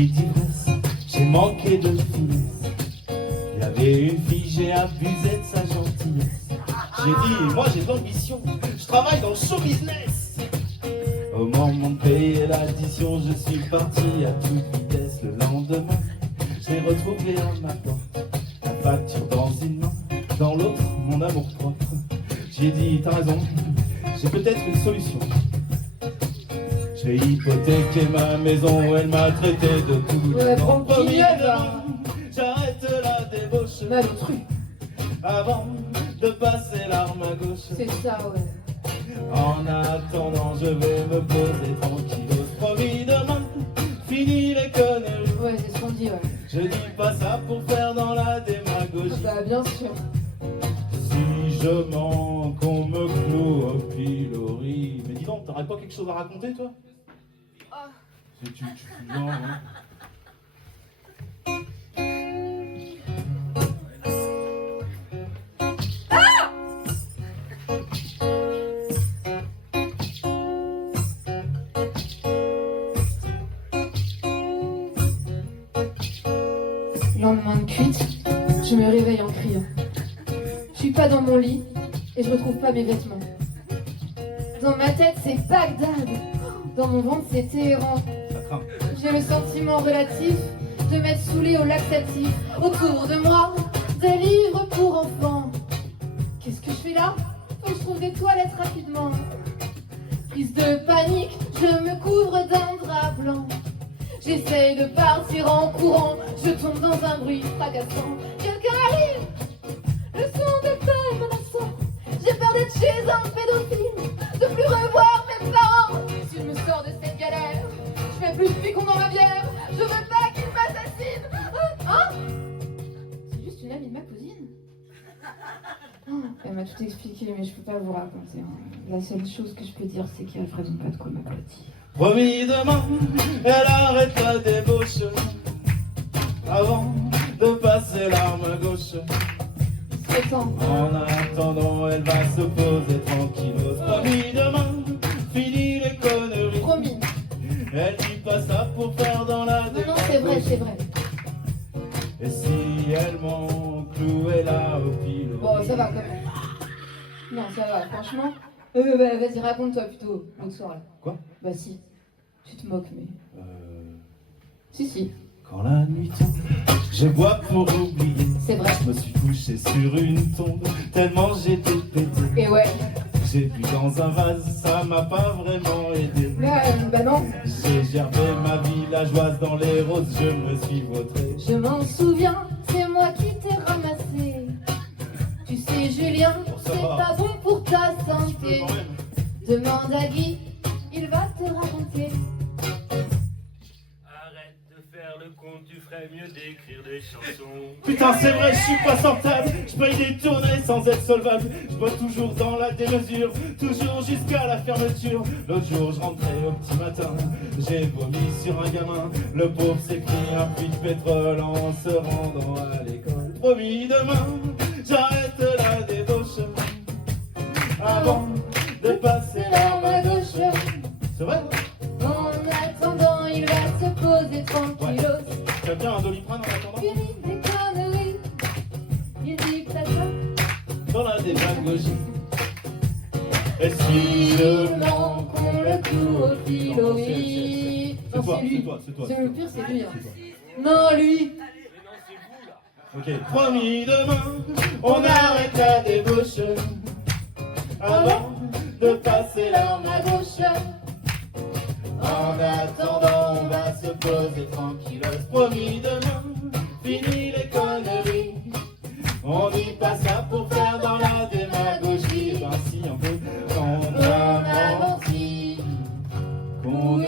nuit d'ivresse, j'ai manqué de finesse. Il y avait une fille, j'ai abusé de sa gentillesse. J'ai dit, moi j'ai de l'ambition, je travaille dans le show business. Au moment de payer l'addition, je suis parti à toute vitesse. Le lendemain, j'ai retrouvé à ma porte la facture dans une main, dans l'autre mon amour propre. J'ai dit, t'as raison, j'ai peut-être une solution. J'ai hypothéqué ma maison, elle m'a traité de tout. Ouais, tranquille, va. J'arrête la débauche Bah, le truc, avant de passer l'arme à gauche. c'est ça, ouais. En attendant, je vais me poser tranquillos. Promis demain, fini les conneries. Ouais, c'est ce qu'on dit, ouais. Je dis pas ça pour faire dans la démagogie. Bah, bien sûr. Si je mens, qu'on me cloue au pilori. Mais dis donc, t'aurais pas quelque chose à raconter, toi? Tu non, hein. Lendemain de cuite, je me réveille en criant. Je suis pas dans mon lit et je retrouve pas mes vêtements. Dans ma tête, c'est Bagdad. Dans mon ventre, c'est Téhéran. Ça craint. J'ai le sentiment relatif de m'être saoulée au laxatif. Autour de moi, des livres pour enfants. Qu'est-ce que je fais là? Faut que je trouve des toilettes rapidement. Prise de panique, je me couvre d'un drap blanc. J'essaye de partir en courant, je tombe dans un bruit fracassant. Quelqu'un arrive, le son de pas menaçant. J'ai peur d'être chez un pédophile, de plus revoir mes parents. Si je me sors de cette galère, je fais plus de picon dans ma bière. Je veux pas qu'il m'assassine. Hein? C'est juste une amie de ma cousine. Elle m'a tout expliqué, mais je peux pas vous raconter. La seule chose que je peux dire, c'est qu'elle ne pas de quoi m'aplatir. Promis demain, elle arrête la débauche avant de passer l'arme à gauche. C'est temps. En attendant, elle va se poser tranquillos. Promis demain, fini les conneries. Promis. Elle dit pas ça pour faire dans la Non, non, c'est vrai, c'est vrai. Et si elle m'en clouait là au pilot. Bon, ça va quand même. Non, ça va, franchement. Bah, vas-y, raconte-toi plutôt l'autre soir là. Quoi? Bah si. Tu te moques, mais. Si. Quand la nuit tombe, je bois pour oublier. C'est vrai. Je me suis couché sur une tombe, tellement j'étais pété. Et ouais. J'ai bu dans un vase, ça m'a pas vraiment aidé. Bah non. J'ai gerbé ma villageoise dans les roses, je me suis vautré. Je m'en souviens, c'est moi qui t'ai ramassé. Tu sais, Julien, ça c'est va. pas bon pour ta Je peux santé. quand même. Demande à Guy, il va te raconter. Arrête de faire le con, tu ferais mieux d'écrire des chansons. Putain, c'est vrai, je suis pas sortable. Je paye des tournées sans être solvable. Je bois toujours dans la démesure, toujours jusqu'à la fermeture. L'autre jour, je rentrais au petit matin. J'ai vomi sur un gamin. Le pauvre s'est pris un puits de pétrole en se rendant à l'école. Promis demain, j'arrête la débauche avant de passer l'arme à gauche. C'est vrai? En attendant, il va se poser tranquillos. T'as bien un doliprane en attendant? Fini des conneries. Il dit que t'as ça. Dans la démagogie. Et si je mens qu'on le cloue au pilori. C'est Non, toi, c'est lui. c'est toi, c'est toi. C'est le pire, c'est lui. Hein. Non, lui. Ok, promis demain, on arrête la débauche avant de passer l'arme à gauche. En attendant, on va se poser tranquillos. Promis demain, fini les conneries. On dit pas ça pour faire dans la démagogie. Ben si, un peu. Quand on a menti, qu'on